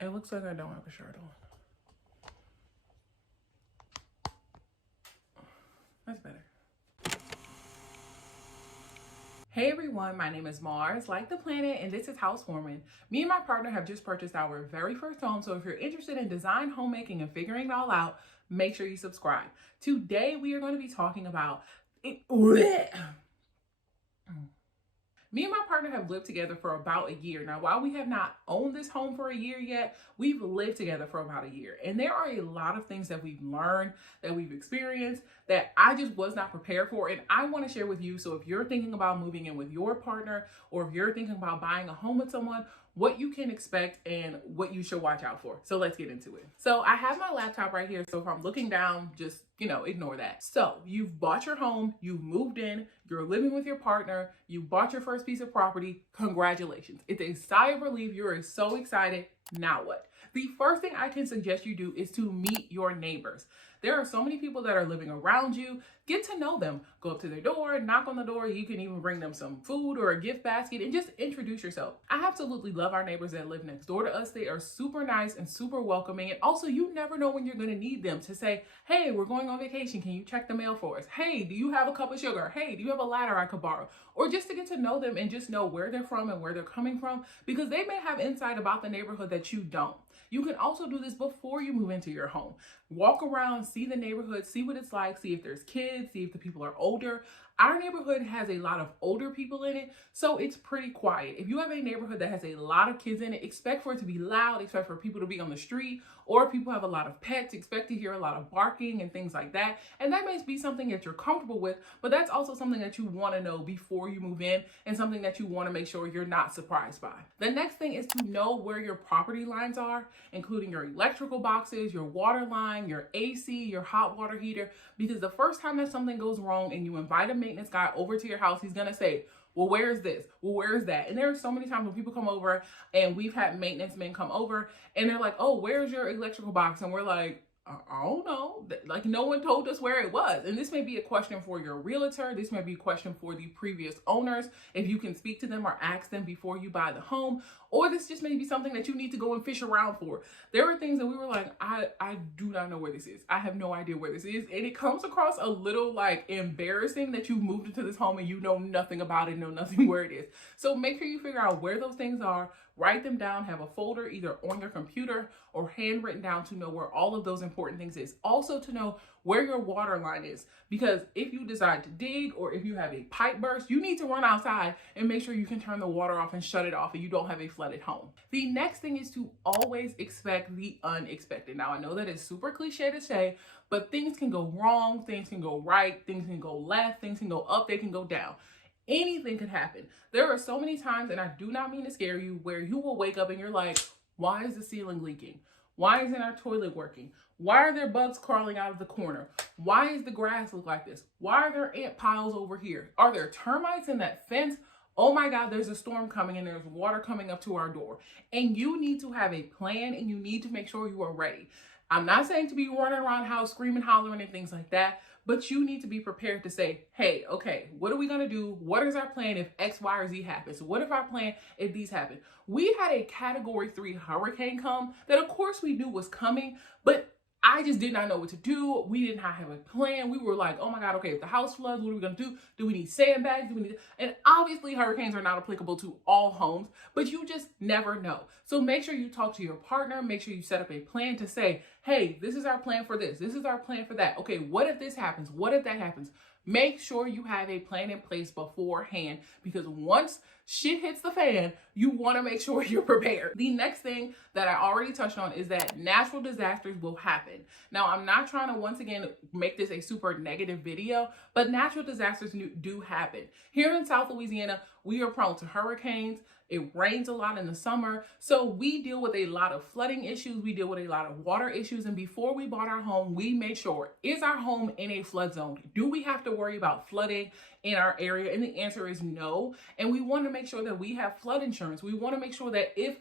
It looks like I don't have a shirt on. That's better. Hey everyone, my name is Mars, like the planet, and this is Housewarmin. Me and my partner have just purchased our very first home, so if you're interested in design, homemaking, and figuring it all out, make sure you subscribe. Today we are going to be talking about it. Me and my partner have lived together for about a year. Now, while we have not owned this home for a year yet, we've lived together for about a year. And there are a lot of things that we've learned, that we've experienced, that I just was not prepared for. And I want to share with you. So if you're thinking about moving in with your partner, or if you're thinking about buying a home with someone, what you can expect and what you should watch out for. So let's get into it. So I have my laptop right here. So if I'm looking down, just, ignore that. So you've bought your home, you've moved in, you're living with your partner, you bought your first piece of property. Congratulations. It's a sigh of relief. You're so excited. Now what? The first thing I can suggest you do is to meet your neighbors. There are so many people that are living around you. Get to know them. Go up to their door, knock on the door. You can even bring them some food or a gift basket and just introduce yourself. I absolutely love our neighbors that live next door to us. They are super nice and super welcoming. And also, you never know when you're going to need them to say, hey, we're going on vacation. Can you check the mail for us? Hey, do you have a cup of sugar? Hey, do you have a ladder I could borrow? Or just to get to know them and just know where they're from and where they're coming from, because they may have insight about the neighborhood that you don't. You can also do this before you move into your home. Walk around, see the neighborhood, see what it's like, see if there's kids, see if the people are older. Our neighborhood has a lot of older people in it, so it's pretty quiet. If you have a neighborhood that has a lot of kids in it, expect for it to be loud, expect for people to be on the street, or if people have a lot of pets, expect to hear a lot of barking and things like that. And that may be something that you're comfortable with, but that's also something that you want to know before you move in and something that you want to make sure you're not surprised by. The next thing is to know where your property lines are, including your electrical boxes, your water line, your AC, your hot water heater, because the first time that something goes wrong and you invite a maintenance guy over to your house, he's going to say, well, where's this? Well, where's that? And there are so many times when people come over, and we've had maintenance men come over and they're like, oh, where's your electrical box? And we're like, I don't know. Like, no one told us where it was. And this may be a question for your realtor. This may be a question for the previous owners, if you can speak to them or ask them before you buy the home. Or this just may be something that you need to go and fish around for. There were things that we were like, I do not know where this is. I have no idea where this is. And it comes across a little like embarrassing that you've moved into this home and you know nothing about it, know nothing where it is. So make sure you figure out where those things are. Write them down, have a folder either on your computer or handwritten down to know where all of those important things is. Also to know where your water line is, because if you decide to dig or if you have a pipe burst, you need to run outside and make sure you can turn the water off and shut it off and you don't have a flooded home. The next thing is to always expect the unexpected. Now, I know that is super cliche to say, but things can go wrong, things can go right, things can go left, things can go up, they can go down. Anything could happen. There are so many times, and I do not mean to scare you, where you will wake up and you're like, why is the ceiling leaking? Why isn't our toilet working? Why are there bugs crawling out of the corner? Why does the grass look like this? Why are there ant piles over here? Are there termites in that fence? Oh my God, there's a storm coming and there's water coming up to our door. And you need to have a plan and you need to make sure you are ready. I'm not saying to be running around the house screaming, hollering, and things like that, but you need to be prepared to say, hey, okay, what are we gonna do? What is our plan if X, Y, or Z happens? What if our plan if these happen? We had a Category 3 hurricane come that of course we knew was coming, but I just did not know what to do. We did not have a plan. We were like, oh my God, okay, if the house floods, what are we gonna do? Do we need sandbags? And obviously hurricanes are not applicable to all homes, but you just never know. So make sure you talk to your partner, make sure you set up a plan to say, hey, this is our plan for this. This is our plan for that. Okay, what if this happens? What if that happens? Make sure you have a plan in place beforehand, because once shit hits the fan, you want to make sure you're prepared. The next thing that I already touched on is that natural disasters will happen. Now, I'm not trying to once again make this a super negative video, but natural disasters do happen. Here in South Louisiana, we are prone to hurricanes. It rains a lot in the summer. So we deal with a lot of flooding issues. We deal with a lot of water issues. And before we bought our home, we made sure, is our home in a flood zone? Do we have to worry about flooding in our area? And the answer is no. And we want to make sure that we have flood insurance. We want to make sure that if,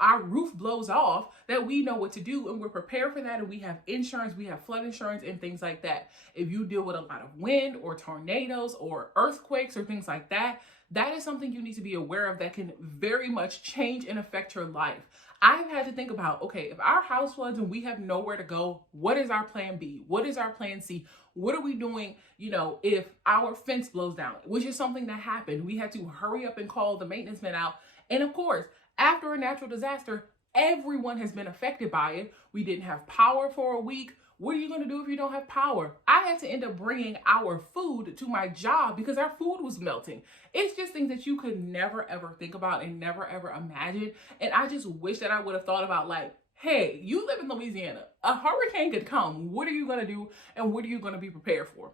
our roof blows off, that we know what to do and we're prepared for that. And we have insurance, we have flood insurance and things like that. If you deal with a lot of wind or tornadoes or earthquakes or things like that, that is something you need to be aware of that can very much change and affect your life. I've had to think about, okay, if our house floods and we have nowhere to go, what is our plan B? What is our plan C? What are we doing, if our fence blows down, which is something that happened? We had to hurry up and call the maintenance man out. And of course, after a natural disaster, everyone has been affected by it. We didn't have power for a week. What are you going to do if you don't have power? I had to end up bringing our food to my job because our food was melting. It's just things that you could never, ever think about and never, ever imagine. And I just wish that I would have thought about, like, hey, you live in Louisiana. A hurricane could come. What are you going to do? And what are you going to be prepared for?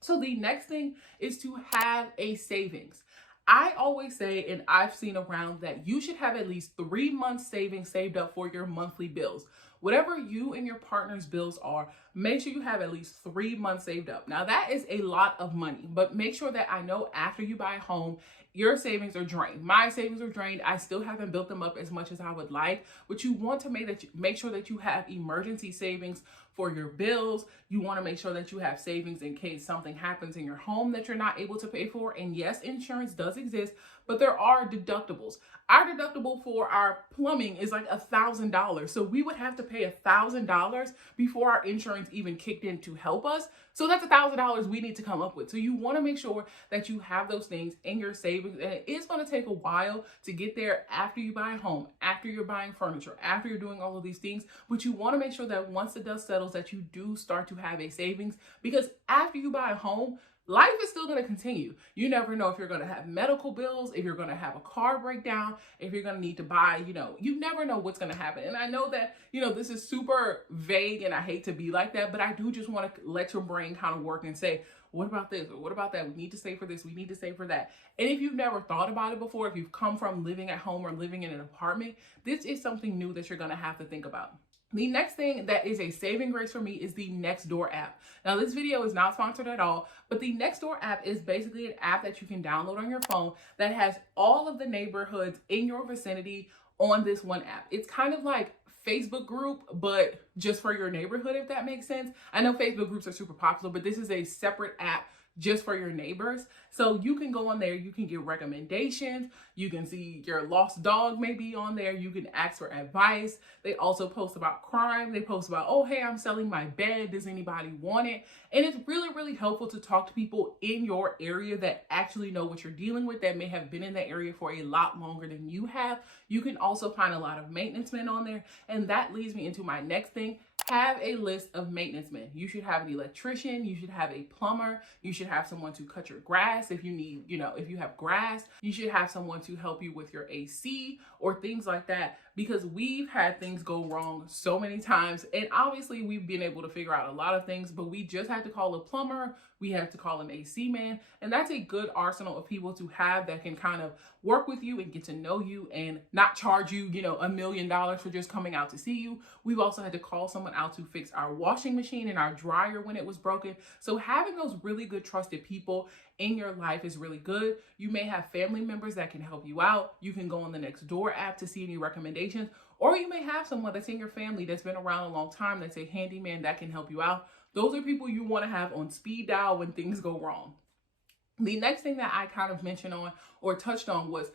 So the next thing is to have a savings. I always say, and I've seen around, that you should have at least 3 months savings saved up for your monthly bills. Whatever you and your partner's bills are, make sure you have at least 3 months saved up. Now, that is a lot of money, but make sure that, I know after you buy a home, your savings are drained. My savings are drained. I still haven't built them up as much as I would like, but you want to make sure that you have emergency savings for your bills. You want to make sure that you have savings in case something happens in your home that you're not able to pay for. And yes, insurance does exist, but there are deductibles. Our deductible for our plumbing is like $1,000. So we would have to pay $1,000 before our insurance even kicked in to help us. So that's $1,000 we need to come up with. So you want to make sure that you have those things in your savings. And it is going to take a while to get there after you buy a home, after you're buying furniture, after you're doing all of these things. But you want to make sure that once the dust settles, that you do start to have a savings, because after you buy a home, life is still going to continue. You never know if you're going to have medical bills, if you're going to have a car breakdown, if you're going to need to buy, you never know what's going to happen. And I know that, this is super vague and I hate to be like that, but I do just want to let your brain kind of work and say, what about this? Or what about that? We need to save for this. We need to save for that. And if you've never thought about it before, if you've come from living at home or living in an apartment, this is something new that you're going to have to think about. The next thing that is a saving grace for me is the Nextdoor app. Now, this video is not sponsored at all, but the Nextdoor app is basically an app that you can download on your phone that has all of the neighborhoods in your vicinity on this one app. It's kind of like Facebook group, but just for your neighborhood, if that makes sense. I know Facebook groups are super popular, but this is a separate app just for your neighbors. So you can go on there, you can get recommendations, you can see your lost dog may be on there, you can ask for advice. They also post about crime. They post about, oh, hey, I'm selling my bed. Does anybody want it? And it's really, really helpful to talk to people in your area that actually know what you're dealing with, that may have been in that area for a lot longer than you have. You can also find a lot of maintenance men on there. And that leads me into my next thing. Have a list of maintenance men. You should have an electrician. You should have a plumber. You should have someone to cut your grass if you need, if you have grass. You should have someone to help you with your AC or things like that, because we've had things go wrong so many times. And obviously we've been able to figure out a lot of things, but we just had to call a plumber. We had to call an AC man. And that's a good arsenal of people to have that can kind of work with you and get to know you and not charge you, $1 million for just coming out to see you. We've also had to call someone out to fix our washing machine and our dryer when it was broken. So having those really good trusted people in your life is really good. You may have family members that can help you out. You can go on the Nextdoor app to see any recommendations, or you may have someone that's in your family that's been around a long time that's a handyman that can help you out. Those are people you want to have on speed dial when things go wrong. The next thing that I kind of mentioned on or touched on was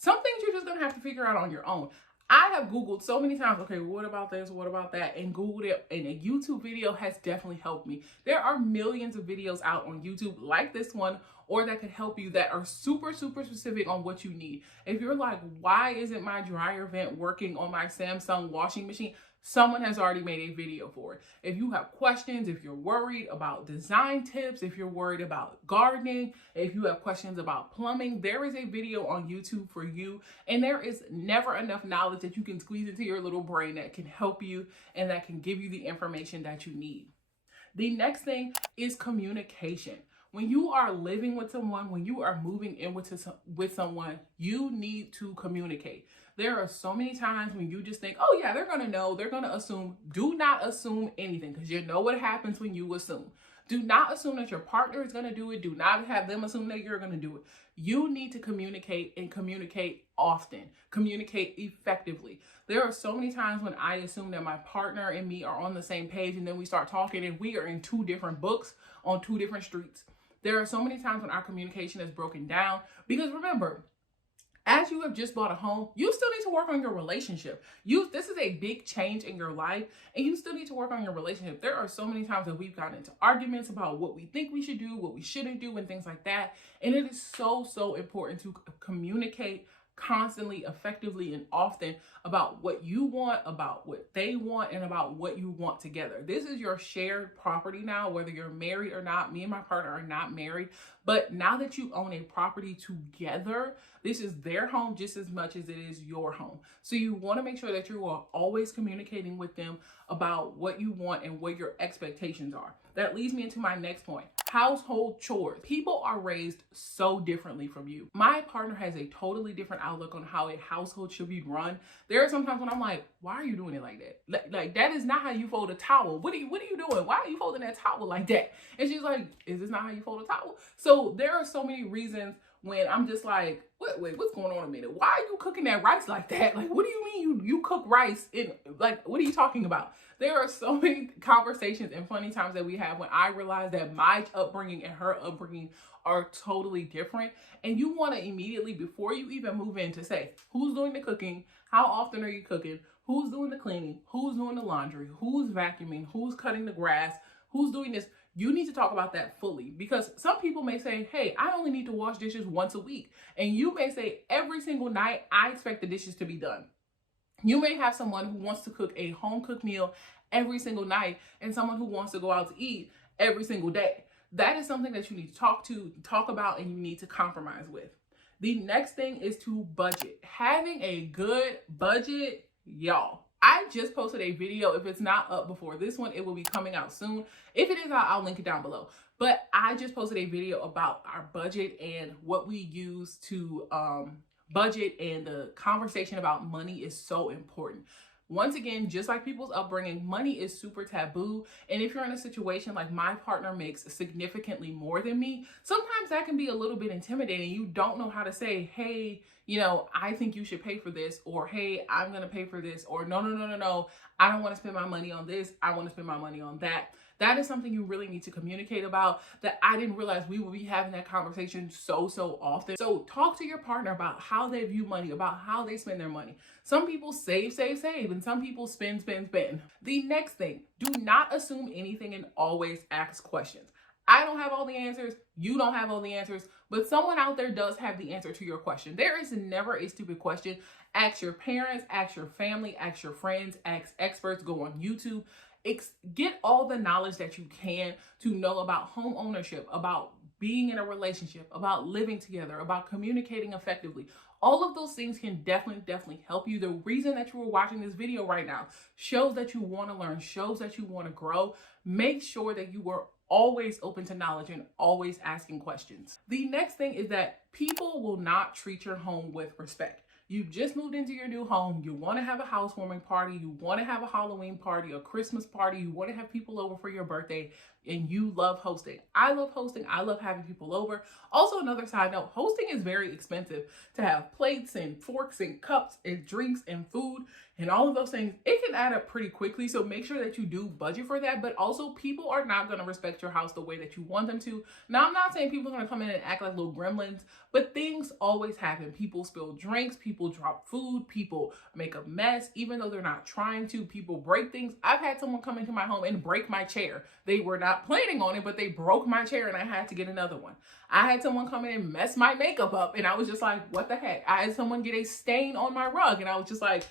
some things you're just going to have to figure out on your own. I have Googled so many times, okay, what about this? What about that? And Googled it, and a YouTube video has definitely helped me. There are millions of videos out on YouTube like this one, or that could help you, that are super, super specific on what you need. If you're like, why isn't my dryer vent working on my Samsung washing machine? Someone has already made a video for it. If you have questions, if you're worried about design tips, if you're worried about gardening, if you have questions about plumbing, there is a video on YouTube for you. And there is never enough knowledge that you can squeeze into your little brain that can help you and that can give you the information that you need. The next thing is communication. When you are living with someone, when you are moving in with someone, you need to communicate. There are so many times when you just think, oh yeah, they're going to know, they're going to assume. Do not assume anything, because you know what happens when you assume. Do not assume that your partner is going to do it. Do not have them assume that you're going to do it. You need to communicate, and communicate often. Communicate effectively. There are so many times when I assume that my partner and me are on the same page, and then we start talking and we are in two different books on two different streets. There are so many times when our communication is broken down, because remember, As you have just bought a home, you still need to work on your relationship. This is a big change in your life, and you still need to work on your relationship. There are so many times that we've gotten into arguments about what we think we should do, what we shouldn't do, and things like that. And it is so, so important to communicate constantly, effectively, and often about what you want, about what they want, and about what you want together. This is your shared property now, whether you're married or not. Me and my partner are not married, but now that you own a property together, this is their home just as much as it is your home. So you want to make sure that you are always communicating with them about what you want and what your expectations are. That leads me into my next point. Household chores. People are raised so differently from you. My partner has a totally different outlook on how a household should be run. There are some times when I'm like, why are you doing it like that? Like that is not how you fold a towel. What are you doing? Why are you folding that towel like that? And she's like, is this not how you fold a towel? So there are so many reasons when I'm just like, wait, what's going on a minute? Why are you cooking that rice like that? Like, what do you mean you cook rice in, like, what are you talking about? There are so many conversations and funny times that we have when I realize that my upbringing and her upbringing are totally different. And you want to immediately, before you even move in, to say, who's doing the cooking? How often are you cooking? Who's doing the cleaning? Who's doing the laundry? Who's vacuuming? Who's cutting the grass? Who's doing this? You need to talk about that fully, because some people may say, hey, I only need to wash dishes once a week. And you may say every single night, I expect the dishes to be done. You may have someone who wants to cook a home cooked meal every single night and someone who wants to go out to eat every single day. That is something that you need to talk about, and you need to compromise with. The next thing is to budget. Having a good budget, y'all. I just posted a video. If it's not up before this one, it will be coming out soon. If it is, I'll link it down below. But I just posted a video about our budget and what we use to budget, and the conversation about money is so important. Once again, just like people's upbringing, money is super taboo. And if you're in a situation like my partner makes significantly more than me, sometimes that can be a little bit intimidating. You don't know how to say, hey, I think you should pay for this, or hey, I'm going to pay for this, or no, I don't want to spend my money on this. I want to spend my money on that. That is something you really need to communicate about, that I didn't realize we would be having that conversation so often. So talk to your partner about how they view money, about how they spend their money. Some people save, and some people spend. The next thing, do not assume anything and always ask questions. I don't have all the answers. You don't have all the answers, but someone out there does have the answer to your question. There is never a stupid question. Ask your parents, ask your family, ask your friends, ask experts, go on YouTube. Get all the knowledge that you can to know about home ownership, about being in a relationship, about living together, about communicating effectively. All of those things can definitely help you. The reason that you are watching this video right now shows that you want to learn, shows that you want to grow. Make sure that you are always open to knowledge and always asking questions. The next thing is that people will not treat your home with respect. You've just moved into your new home. You want to have a housewarming party. You want to have a Halloween party, a Christmas party. You want to have people over for your birthday, and you love hosting. I love hosting. I love having people over. Also, another side note, hosting is very expensive. To have plates and forks and cups and drinks and food and all of those things, it can add up pretty quickly. So make sure that you do budget for that. But also, people are not going to respect your house the way that you want them to. Now, I'm not saying people are going to come in and act like little gremlins, but things always happen. People spill drinks, people drop food, people make a mess, even though they're not trying to. People break things. I've had someone come into my home and break my chair. They were not planning on it, but they broke my chair and I had to get another one. I had someone come in and mess my makeup up, and I was just like, what the heck? I had someone get a stain on my rug, and I was just like,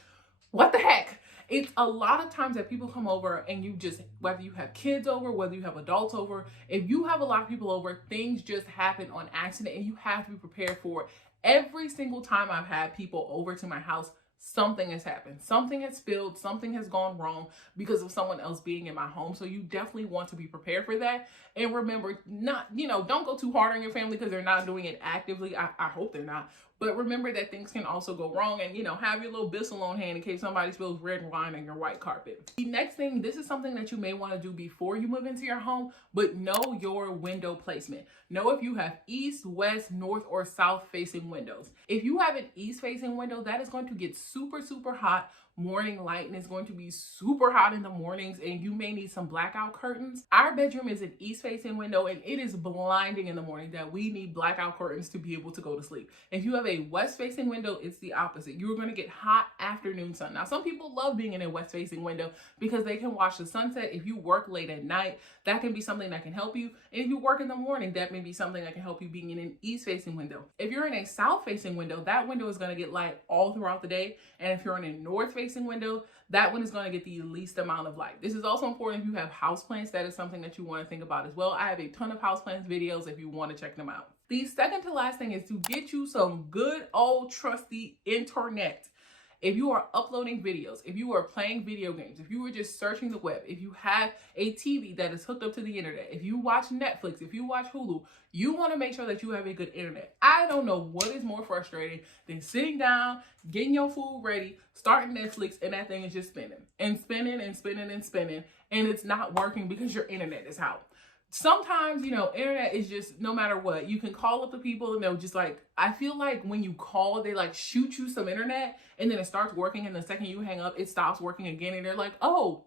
what the heck? It's a lot of times that people come over, and you just, whether you have kids over, whether you have adults over, if you have a lot of people over, things just happen on accident, and you have to be prepared for it. Every single time I've had people over to my house, something has happened. Something has spilled. Something has gone wrong because of someone else being in my home. So you definitely want to be prepared for that. And remember, don't go too hard on your family because they're not doing it actively. I hope they're not. But remember that things can also go wrong, and, have your little Bissell on hand in case somebody spills red wine on your white carpet. The next thing, this is something that you may want to do before you move into your home, but know your window placement. Know if you have east, west, north, or south facing windows. If you have an east facing window, that is going to get super hot morning light and it's going to be super hot in the mornings and you may need some blackout curtains. Our bedroom is an east facing window and it is blinding in the morning that we need blackout curtains to be able to go to sleep. If you have a west facing window, it's the opposite. You're going to get hot afternoon sun. Now, some people love being in a west facing window because they can watch the sunset. If you work late at night, that can be something that can help you. And if you work in the morning, that may be something that can help you being in an east facing window. If you're in a south facing window, that window is going to get light all throughout the day. And if you're in a north facing window, that one is going to get the least amount of light. This is also important if you have houseplants. That is something that you want to think about as well. I have a ton of houseplants videos if you want to check them out. The second to last thing is to get you some good old trusty internet. If you are uploading videos, if you are playing video games, if you are just searching the web, if you have a TV that is hooked up to the internet, if you watch Netflix, if you watch Hulu, you want to make sure that you have a good internet. I don't know what is more frustrating than sitting down, getting your food ready, starting Netflix, and that thing is just spinning and spinning and spinning and spinning, and it's not working because your internet is out. Sometimes, internet is just, no matter what, you can call up the people and they'll just I feel like when you call, they shoot you some internet and then it starts working and the second you hang up, it stops working again. And they're like, oh,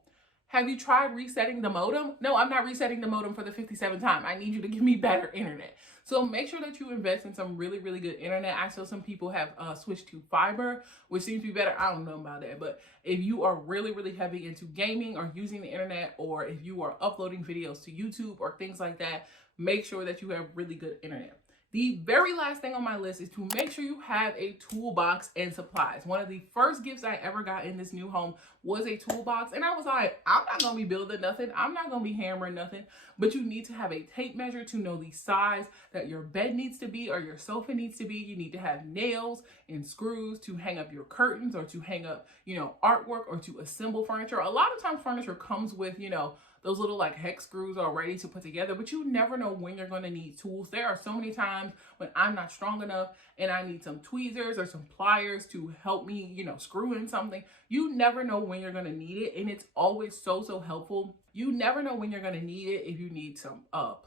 have you tried resetting the modem? No, I'm not resetting the modem for the 57th time. I need you to give me better internet. So make sure that you invest in some really, really good internet. I saw some people have switched to fiber, which seems to be better. I don't know about that. But if you are really, really heavy into gaming or using the internet, or if you are uploading videos to YouTube or things like that, make sure that you have really good internet. The very last thing on my list is to make sure you have a toolbox and supplies. One of the first gifts I ever got in this new home was a toolbox. And I was like, I'm not going to be building nothing. I'm not going to be hammering nothing. But you need to have a tape measure to know the size that your bed needs to be or your sofa needs to be. You need to have nails and screws to hang up your curtains or to hang up, artwork or to assemble furniture. A lot of times furniture comes with, those little hex screws are ready to put together, but you never know when you're going to need tools. There are so many times when I'm not strong enough and I need some tweezers or some pliers to help me, screw in something. You never know when you're going to need it. And it's always so helpful. You never know when you're going to need it. If you need some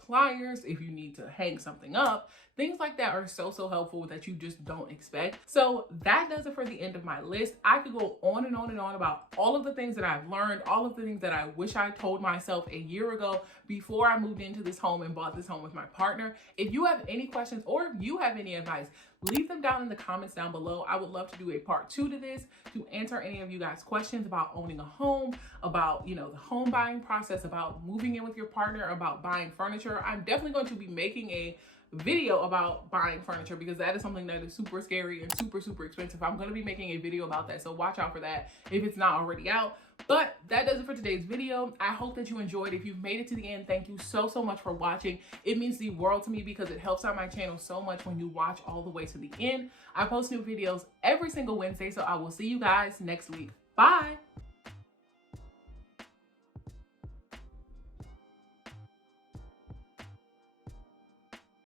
pliers, if you need to hang something up, things like that are so helpful that you just don't expect. So that does it for the end of my list. I could go on and on and on about all of the things that I've learned, all of the things that I wish I told myself a year ago before I moved into this home and bought this home with my partner. If you have any questions or if you have any advice, leave them down in the comments down below. I would love to do a part 2 to this, to answer any of you guys' questions about owning a home, about, the home buying process, about moving in with your partner, about buying furniture. I'm definitely going to be making a video about buying furniture because that is something that is super scary and super expensive. I'm going to be making a video about that, so watch out for that if it's not already out. But that does it for today's video. I hope that you enjoyed. If you've made it to the end, thank you so much for watching. It means the world to me because it helps out my channel so much when you watch all the way to the end. I post new videos every single Wednesday, so I will see you guys next week. Bye.